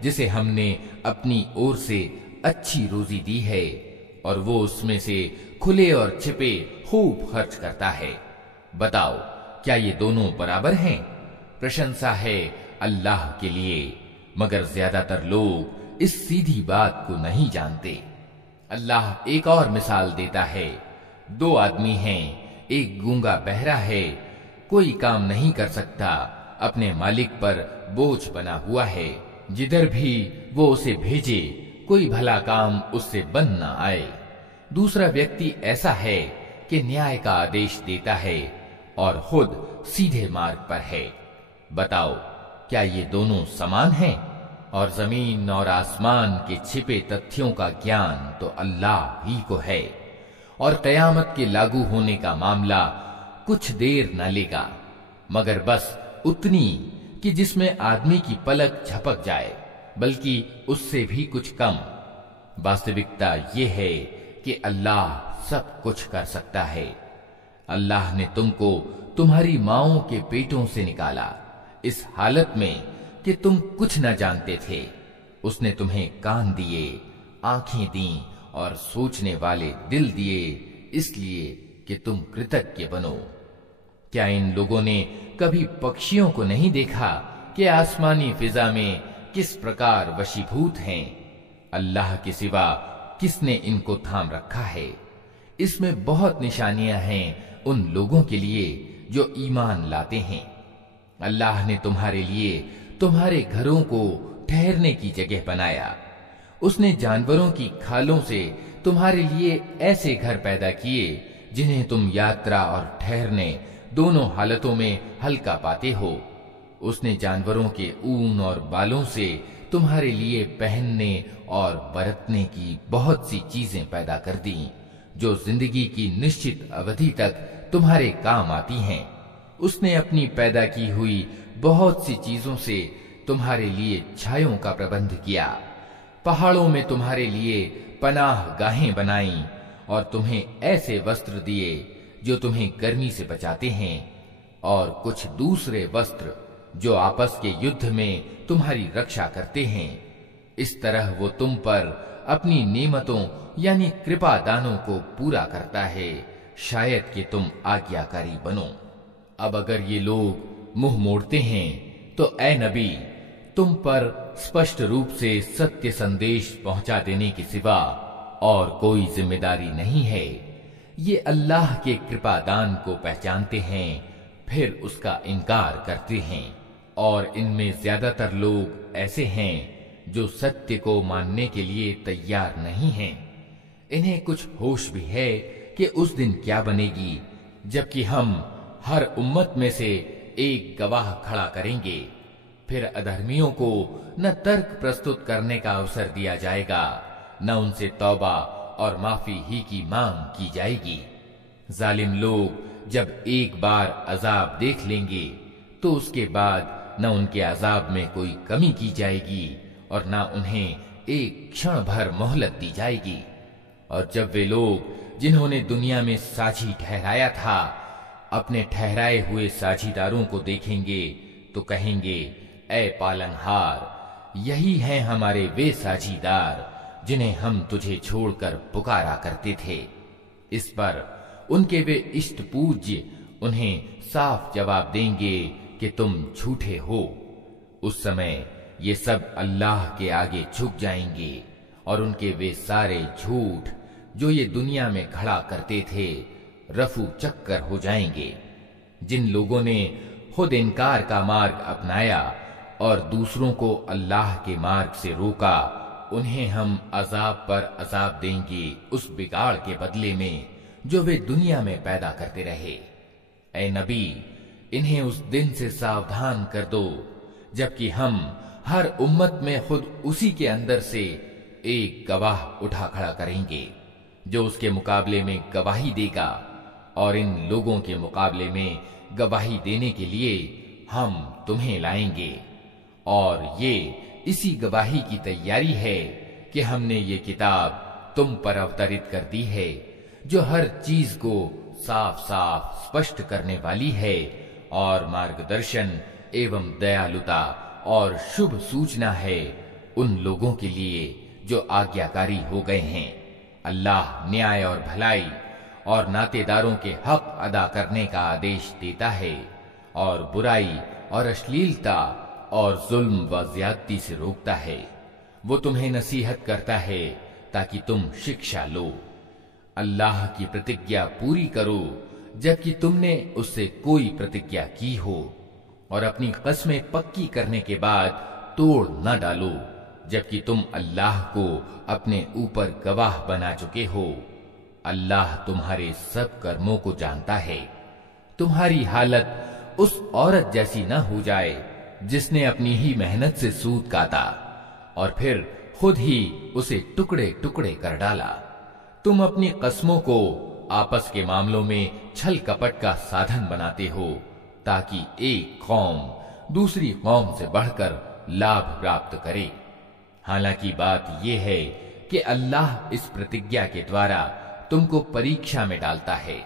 जिसे हमने अपनी ओर से अच्छी रोजी दी है और वो उसमें से खुले और छिपे खूब खर्च करता है। बताओ, क्या ये दोनों बराबर हैं? प्रशंसा है अल्लाह के लिए, मगर ज्यादातर लोग इस सीधी बात को नहीं जानते। अल्लाह एक और मिसाल देता है, दो आदमी हैं, एक गूंगा बहरा है, कोई काम नहीं कर सकता, अपने मालिक पर बोझ बना हुआ है, जिधर भी वो उसे भेजे कोई भला काम उससे बन न आए। दूसरा व्यक्ति ऐसा है कि न्याय का आदेश देता है और खुद सीधे मार्ग पर है। बताओ, क्या ये दोनों समान हैं? और जमीन और आसमान के छिपे तथ्यों का ज्ञान तो अल्लाह ही को है, और कयामत के लागू होने का मामला कुछ देर न लेगा, मगर बस उतनी कि जिसमें आदमी की पलक झपक जाए, बल्कि उससे भी कुछ कम। वास्तविकता ये है कि अल्लाह सब कुछ कर सकता है। अल्लाह ने तुमको तुम्हारी माओं के पेटों से निकाला इस हालत में कि तुम कुछ न जानते थे। उसने तुम्हें कान दिए, आंखें दी और सोचने वाले दिल दिए, इसलिए कि तुम कृतज्ञ बनो। क्या इन लोगों ने कभी पक्षियों को नहीं देखा कि आसमानी फिजा में किस प्रकार वशीभूत हैं? अल्लाह के सिवा किसने इनको थाम रखा है। इसमें बहुत निशानियां हैं उन लोगों के लिए जो ईमान लाते हैं। अल्लाह ने तुम्हारे लिए तुम्हारे घरों को ठहरने की जगह बनाया। उसने जानवरों की खालों से तुम्हारे लिए ऐसे घर पैदा किए जिन्हें तुम यात्रा और ठहरने दोनों हालतों में हल्का पाते हो। उसने जानवरों के ऊन और बालों से तुम्हारे लिए पहनने और बरतने की बहुत सी चीजें पैदा कर दी जो जिंदगी की निश्चित अवधि तक तुम्हारे काम आती हैं। उसने अपनी पैदा की हुई बहुत सी चीजों से तुम्हारे लिए छायों का प्रबंध किया। पहाड़ों में तुम्हारे लिए पनाह गाहें बनाई और तुम्हें ऐसे वस्त्र दिए जो तुम्हें गर्मी से बचाते हैं और कुछ दूसरे वस्त्र जो आपस के युद्ध में तुम्हारी रक्षा करते हैं। इस तरह वो तुम पर अपनी नेमतों यानी कृपा दानों को पूरा करता है, शायद कि तुम आज्ञाकारी बनो। अब अगर ये लोग मुंह मोड़ते हैं तो ए नबी, तुम पर स्पष्ट रूप से सत्य संदेश पहुंचा देने के सिवा और कोई जिम्मेदारी नहीं है। ये अल्लाह के कृपा दान को पहचानते हैं फिर उसका इनकार करते हैं, और इनमें ज्यादातर लोग ऐसे हैं जो सत्य को मानने के लिए तैयार नहीं हैं। इन्हें कुछ होश भी है कि उस दिन क्या बनेगी जबकि हम हर उम्मत में से एक गवाह खड़ा करेंगे। फिर अधर्मियों को न तर्क प्रस्तुत करने का अवसर दिया जाएगा, न उनसे तौबा और माफी ही की मांग की जाएगी। जालिम लोग जब एक बार अजाब देख लेंगे तो उसके बाद न उनके अजाब में कोई कमी की जाएगी और न उन्हें एक क्षण भर मोहलत दी जाएगी। और जब वे लोग जिन्होंने दुनिया में साझी ठहराया था अपने ठहराए हुए साझीदारों को देखेंगे तो कहेंगे, ऐ पालनहार, यही हैं हमारे वे साझीदार जिन्हें हम तुझे छोड़कर पुकारा करते थे। इस पर उनके वे इष्ट पूज्य उन्हें साफ जवाब देंगे कि तुम झूठे हो। उस समय ये सब अल्लाह के आगे झुक जाएंगे और उनके वे सारे झूठ जो ये दुनिया में खड़ा करते थे रफू चक्कर हो जाएंगे। जिन लोगों ने खुद इनकार का मार्ग अपनाया और दूसरों को अल्लाह के मार्ग से रोका, उन्हें हम अजाब पर अजाब देंगे उस बिगाड़ के बदले में जो वे दुनिया में पैदा करते रहे। ऐ नबी, इन्हें उस दिन से सावधान कर दो जबकि हम हर उम्मत में खुद उसी के अंदर से एक गवाह उठा खड़ा करेंगे जो उसके मुकाबले में गवाही देगा, और इन लोगों के मुकाबले में गवाही देने के लिए हम तुम्हें लाएंगे। और ये इसी गवाही की तैयारी है कि हमने ये किताब तुम पर अवतरित कर दी है जो हर चीज को साफ साफ स्पष्ट करने वाली है और मार्गदर्शन एवं दयालुता और शुभ सूचना है उन लोगों के लिए जो आज्ञाकारी हो गए हैं। अल्लाह न्याय और भलाई और नातेदारों के हक अदा करने का आदेश देता है और बुराई और अश्लीलता और जुल्म व ज्यादती से रोकता है। वो तुम्हें नसीहत करता है ताकि तुम शिक्षा लो। अल्लाह की प्रतिज्ञा पूरी करो जबकि तुमने उससे कोई प्रतिज्ञा की हो, और अपनी कस्में पक्की करने के बाद तोड़ न डालो जबकि तुम अल्लाह को अपने ऊपर गवाह बना चुके हो। अल्लाह तुम्हारे सब कर्मों को जानता है। तुम्हारी हालत उस औरत जैसी न हो जाए जिसने अपनी ही मेहनत से सूत काटा और फिर खुद ही उसे टुकड़े टुकड़े कर डाला। तुम अपनी कस्मों को आपस के मामलों में छल कपट का साधन बनाते हो ताकि एक कौम दूसरी कौम से बढ़कर लाभ प्राप्त करे। हालांकि बात यह है कि अल्लाह इस प्रतिज्ञा के द्वारा तुमको परीक्षा में डालता है,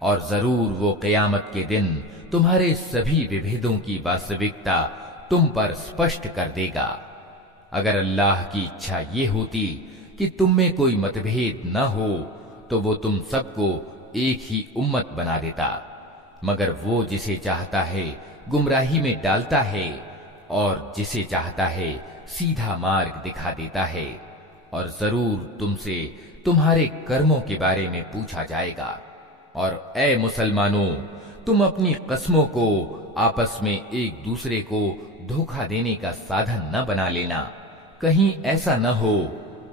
और जरूर वो क़यामत के दिन तुम्हारे सभी विभेदों की वास्तविकता तुम पर स्पष्ट कर देगा। अगर अल्लाह की इच्छा ये होती कि तुम में कोई मतभेद न हो तो वो तुम सबको एक ही उम्मत बना देता, मगर वो जिसे चाहता है गुमराही में डालता है और जिसे चाहता है सीधा मार्ग दिखा देता है। और जरूर तुमसे तुम्हारे कर्मों के बारे में पूछा जाएगा। और ए मुसलमानों, तुम अपनी कस्मों को आपस में एक दूसरे को धोखा देने का साधन न बना लेना। कहीं ऐसा न हो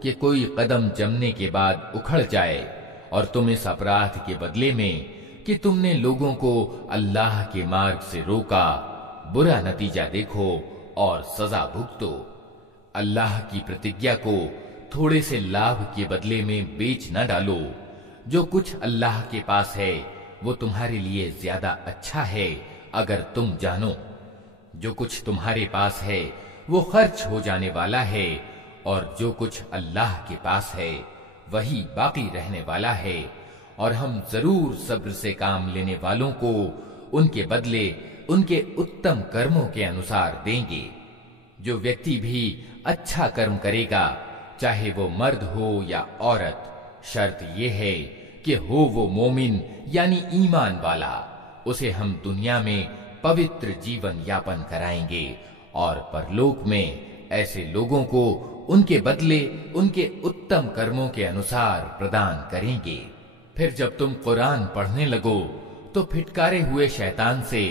कि कोई कदम जमने के बाद उखड़ जाए और तुम इस अपराध के बदले में कि तुमने लोगों को अल्लाह के मार्ग से रोका, बुरा नतीजा देखो और सजा भुगतो। अल्लाह की प्रतिज्ञा को थोड़े से लाभ के बदले में बेच न डालो। जो कुछ अल्लाह के पास है वो तुम्हारे लिए ज्यादा अच्छा है अगर तुम जानो। जो कुछ तुम्हारे पास है वो खर्च हो जाने वाला है, और जो कुछ अल्लाह के पास है वही बाकी रहने वाला है। और हम जरूर सब्र से काम लेने वालों को उनके बदले उनके उत्तम कर्मों के अनुसार देंगे। जो व्यक्ति भी अच्छा कर्म करेगा, चाहे वो मर्द हो या औरत, शर्त ये है कि हो वो मोमिन यानी ईमान वाला, उसे हम दुनिया में पवित्र जीवन यापन कराएंगे और परलोक में ऐसे लोगों को उनके बदले उनके उत्तम कर्मों के अनुसार प्रदान करेंगे। फिर जब तुम कुरान पढ़ने लगो तो फिटकारे हुए शैतान से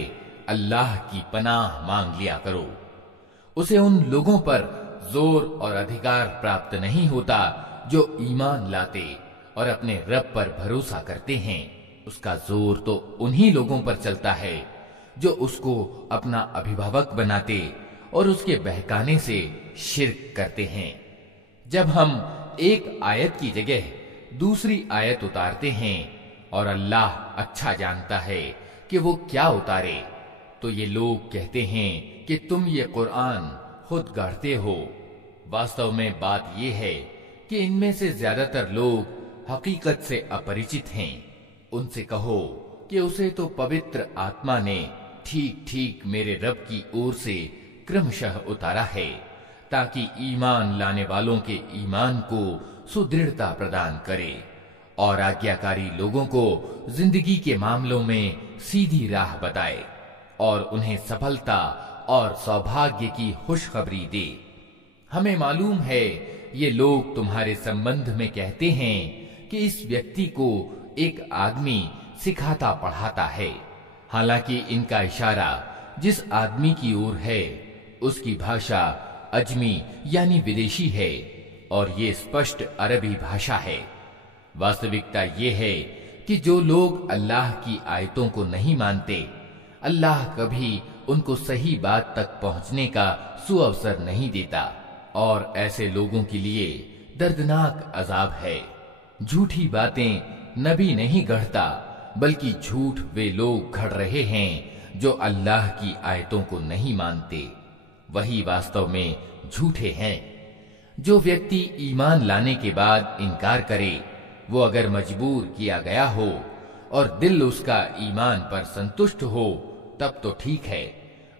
अल्लाह की पनाह मांग लिया करो। उसे उन लोगों पर जोर और अधिकार प्राप्त नहीं होता जो ईमान लाते और अपने रब पर भरोसा करते हैं। उसका जोर तो उन्हीं लोगों पर चलता है जो उसको अपना अभिभावक बनाते और उसके बहकाने से शिर्क करते हैं। जब हम एक आयत की जगह दूसरी आयत उतारते हैं और अल्लाह अच्छा जानता है कि वो क्या उतारे, तो ये लोग कहते हैं कि तुम ये कुरान खुद गढ़ते हो। वास्तव में बात ये है कि इनमें से ज्यादातर लोग हकीकत से अपरिचित हैं। उनसे कहो कि उसे तो पवित्र आत्मा ने ठीक ठीक मेरे रब की ओर से क्रमशः उतारा है, ताकि ईमान लाने वालों के ईमान को सुदृढ़ता प्रदान करे और आज्ञाकारी लोगों को जिंदगी के मामलों में सीधी राह बताए और उन्हें सफलता और सौभाग्य की खुशखबरी दे। हमें मालूम है ये लोग तुम्हारे संबंध में कहते हैं कि इस व्यक्ति को एक आदमी सिखाता पढ़ाता है। हालांकि इनका इशारा जिस आदमी की ओर है उसकी भाषा अजमी यानी विदेशी है और ये स्पष्ट अरबी भाषा है। वास्तविकता ये है कि जो लोग अल्लाह की आयतों को नहीं मानते, अल्लाह कभी उनको सही बात तक पहुंचने का सुअवसर नहीं देता और ऐसे लोगों के लिए दर्दनाक अजाब है। झूठी बातें नबी नहीं गढ़ता, बल्कि झूठ वे लोग घड़ रहे हैं जो अल्लाह की आयतों को नहीं मानते, वही वास्तव में झूठे हैं। जो व्यक्ति ईमान लाने के बाद इनकार करे, वो अगर मजबूर किया गया हो और दिल उसका ईमान पर संतुष्ट हो तब तो ठीक है,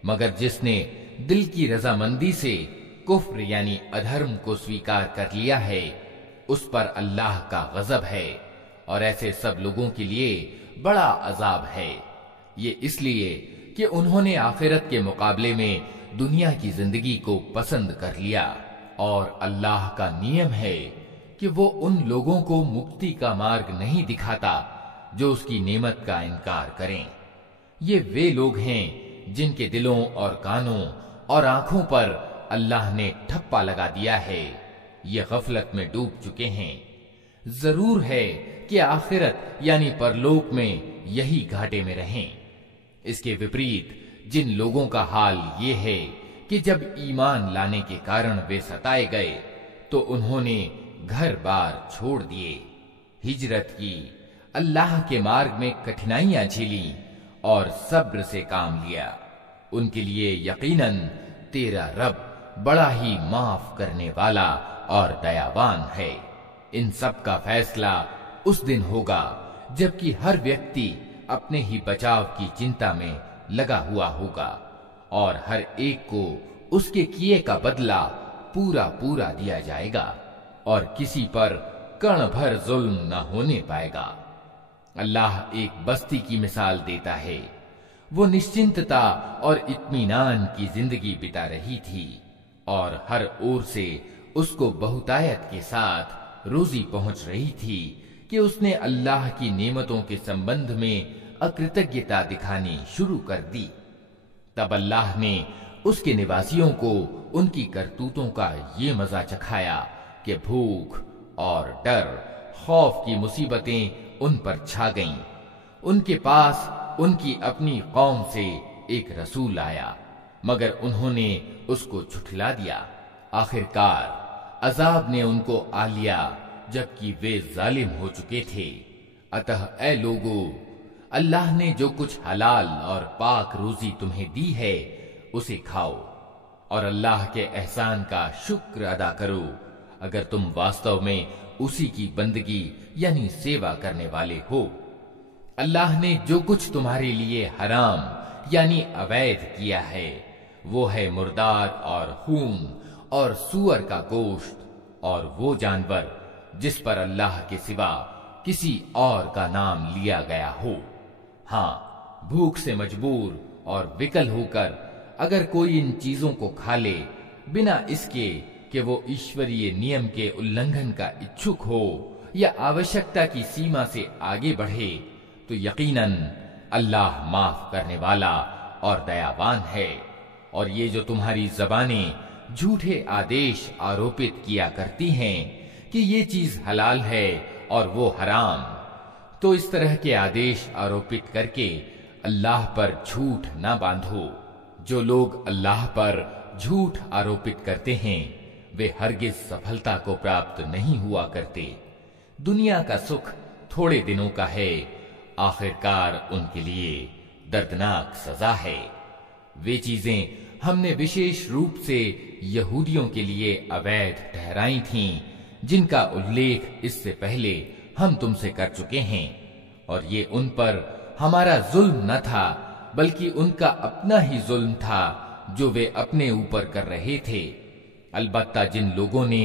मगर जिसने दिल की रजामंदी से कुफ्र यानी अधर्म को स्वीकार कर लिया है, उस पर अल्लाह का गजब है और ऐसे सब लोगों के लिए बड़ा अजाब है। ये इसलिए कि उन्होंने आखिरत के मुकाबले में दुनिया की जिंदगी को पसंद कर लिया और अल्लाह का नियम है कि वो उन लोगों को मुक्ति का मार्ग नहीं दिखाता जो उसकी नेमत का इनकार करें। ये वे लोग हैं जिनके दिलों और कानों और आंखों पर अल्लाह ने ठप्पा लगा दिया है। ये गफलत में डूब चुके हैं। जरूर है कि आखिरत यानी परलोक में यही घाटे में रहें। इसके विपरीत जिन लोगों का हाल ये है कि जब ईमान लाने के कारण वे सताए गए तो उन्होंने घर बार छोड़ दिए, हिजरत की, अल्लाह के मार्ग में कठिनाइयां झेली और सब्र से काम लिया, उनके लिए यकीनन तेरा रब बड़ा ही माफ करने वाला और दयावान है। इन सब का फैसला उस दिन होगा जबकि हर व्यक्ति अपने ही बचाव की चिंता में लगा हुआ होगा और हर एक को उसके किए का बदला पूरा पूरा दिया जाएगा और किसी पर कण भर जुल्म न होने पाएगा। अल्लाह एक बस्ती की मिसाल देता है। वो निश्चिंतता और इत्मीनान की जिंदगी बिता रही थी और हर ओर से उसको बहुतायत के साथ रोजी पहुंच रही थी कि उसने अल्लाह की नेमतों के संबंध में अकृतज्ञता दिखानी शुरू कर दी। तब अल्लाह ने उसके निवासियों को उनकी करतूतों का ये मजा चखाया कि भूख और डर, खौफ की मुसीबतें उन पर छा गईं। उनके पास उनकी अपनी कौम से एक रसूल आया, मगर उन्होंने उसको झुठला दिया। आखिरकार अजाब ने उनको आ लिया जबकि वे जालिम हो चुके थे। अतः ए लोगो, अल्लाह ने जो कुछ हलाल और पाक रोजी तुम्हें दी है उसे खाओ और अल्लाह के एहसान का शुक्र अदा करो, अगर तुम वास्तव में उसी की बंदगी यानी सेवा करने वाले हो। अल्लाह ने जो कुछ तुम्हारे लिए हराम यानी अवैध किया है वो है मुर्दार और खून और सूअर का गोश्त और वो जानवर जिस पर अल्लाह के सिवा किसी और का नाम लिया गया हो। हाँ, भूख से मजबूर और विकल होकर अगर कोई इन चीजों को खा ले बिना इसके कि वो ईश्वरीय नियम के उल्लंघन का इच्छुक हो या आवश्यकता की सीमा से आगे बढ़े, तो यकीनन अल्लाह माफ करने वाला और दयावान है। और ये जो तुम्हारी जबानें झूठे आदेश आरोपित किया करती हैं कि ये चीज हलाल है और वो हराम, तो इस तरह के आदेश आरोपित करके अल्लाह पर झूठ ना बांधो। जो लोग अल्लाह पर झूठ आरोपित करते हैं वे हरगिज सफलता को प्राप्त नहीं हुआ करते। दुनिया का सुख थोड़े दिनों का है, आखिरकार उनके लिए दर्दनाक सजा है। वे चीजें हमने विशेष रूप से यहूदियों के लिए अवैध ठहराई थीं, जिनका उल्लेख इससे पहले हम तुमसे कर चुके हैं, और ये उन पर हमारा जुल्म न था बल्कि उनका अपना ही जुल्म था जो वे अपने ऊपर कर रहे थे। अलबत्ता जिन लोगों ने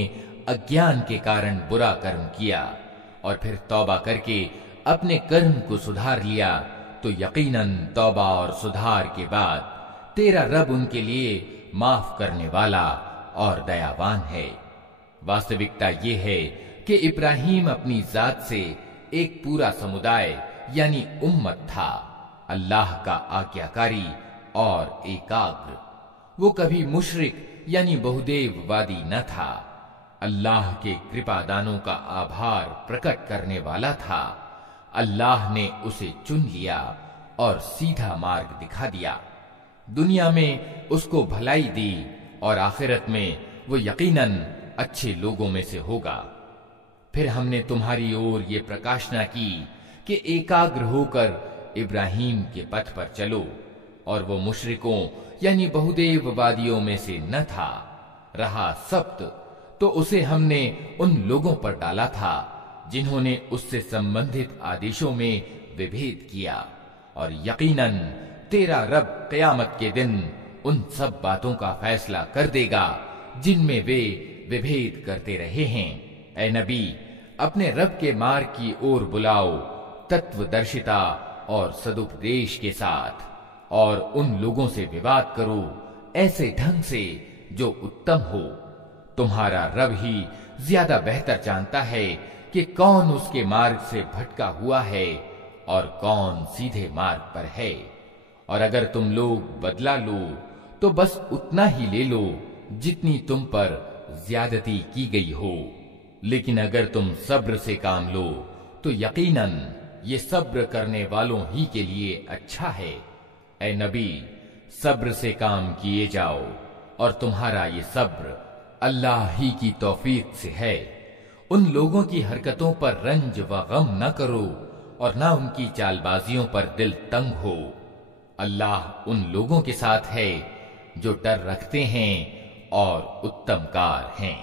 अज्ञान के कारण बुरा कर्म किया और फिर तौबा करके अपने कर्म को सुधार लिया, तो यकीनन तौबा और सुधार के बाद तेरा रब उनके लिए माफ करने वाला और दयावान है। वास्तविकता ये है कि इब्राहिम अपनी जात से एक पूरा समुदाय यानी उम्मत था, अल्लाह का आज्ञाकारी और एकाग्र। वो कभी मुशरिक यानी बहुदेववादी न था। अल्लाह के कृपादानों का आभार प्रकट करने वाला था। अल्लाह ने उसे चुन लिया और सीधा मार्ग दिखा दिया। दुनिया में उसको भलाई दी और आखिरत में वो यकीनन अच्छे लोगों में से होगा। फिर हमने तुम्हारी ओर ये प्रकाशना की कि एकाग्र होकर इब्राहिम के पथ पर चलो, और वो मुशरिकों यानी बहुदेववादियों में से न था। रहा सब्त, तो उसे हमने उन लोगों पर डाला था जिन्होंने उससे संबंधित आदेशों में विभेद किया, और यकीनन तेरा रब क़यामत के दिन उन सब बातों का फैसला कर देगा जिनमें वे विभेद करते रहे हैं। ऐ नबी, अपने रब के मार्ग की ओर बुलाओ तत्वदर्शिता और सदुपदेश के साथ, और उन लोगों से विवाद करो ऐसे ढंग से जो उत्तम हो। तुम्हारा रब ही ज्यादा बेहतर जानता है कि कौन उसके मार्ग से भटका हुआ है और कौन सीधे मार्ग पर है। और अगर तुम लोग बदला लो तो बस उतना ही ले लो जितनी तुम पर ज्यादती की गई हो, लेकिन अगर तुम सब्र से काम लो तो यकीनन ये सब्र करने वालों ही के लिए अच्छा है। ऐ नबी, सब्र से काम किए जाओ, और तुम्हारा ये सब्र अल्लाह ही की तौफीक से है। उन लोगों की हरकतों पर रंज व गम न करो और न उनकी चालबाजियों पर दिल तंग हो। अल्लाह उन लोगों के साथ है जो डर रखते हैं और उत्तमकार हैं।